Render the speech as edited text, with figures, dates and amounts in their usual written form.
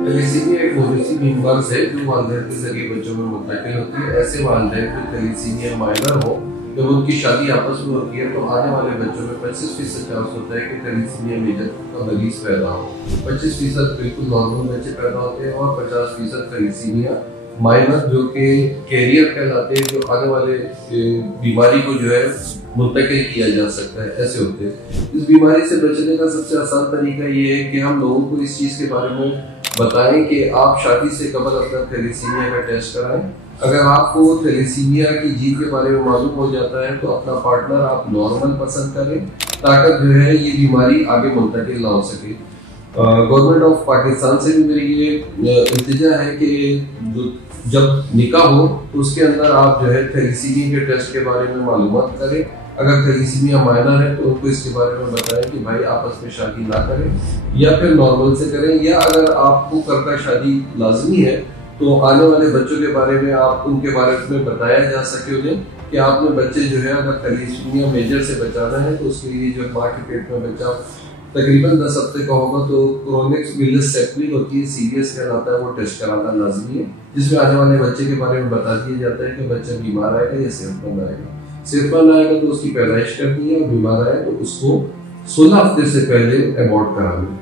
Thalassaemia एक मौरूसी बीमारी है जो वालिदैन के जरिए बच्चों में मुंतकिल होती है। ऐसे वालिदैन जो थैलेसीमिया माइनर हो, जब उनकी शादी आपस में होती है तो आने वाले बच्चों में 25% चांस होता है कि थैलेसीमिया मेजर का मरीज पैदा हो। 25% बिल्कुल नॉर्मल बच्चे पैदा होते हैं और 50% थैलेसीमिया माइनर जो कि कैरियर कहलाते हैं, जो आने वाले बीमारी को जो है मुंतकिल किया जा सकता है, ऐसे होते हैं। इस बीमारी से बचने का सबसे आसान तरीका ये है कि हम लोगों को इस चीज़ के बारे में बताएं कि आप शादी से कबल अपना थैलेसीमिया का टेस्ट कराएं। अगर आपको थैलेसीमिया की जीन के बारे में मालूम हो जाता है तो अपना पार्टनर आप नॉर्मल पसंद करें, ताकि जो है ये बीमारी आगे मुंतकिल ना हो सके। गवर्नमेंट ऑफ पाकिस्तान से भी मेरी ये इल्तिजा है कि जब निकाह हो तो उसके अंदर आप जो है थैलेसीमिया के टेस्ट के बारे में मालूमात करें। अगर थैलेसीमिया माइनर है तो उनको इसके बारे में बताएं कि भाई आपस में शादी ना करें या फिर नॉर्मल से करें, या अगर आपको करना शादी लाजमी है तो आने वाले बच्चों के बारे में आप उनके बारे में बताया जा सके उन्हें कि आपने बच्चे जो है अगर थैलेसीमिया मेजर से बचाना है तो उसके लिए जो माँ के पेट में बच्चा तकरीबन 10 हफ्ते का होगा तो क्रोनिक विलियस सैंपलिंग होती है, सीरियस कहलाता है, वो टेस्ट कराना लाजमी है, जिसमें आने वाले बच्चे के बारे में बता दिया जाता है कि बच्चा बीमार आएगा या सेहतमंद आएगा। सेहतमंद आएगा तो उसकी पैदाइश करनी है और बीमार आए तो उसको 16 हफ्ते से पहले अबॉर्ट कराना है।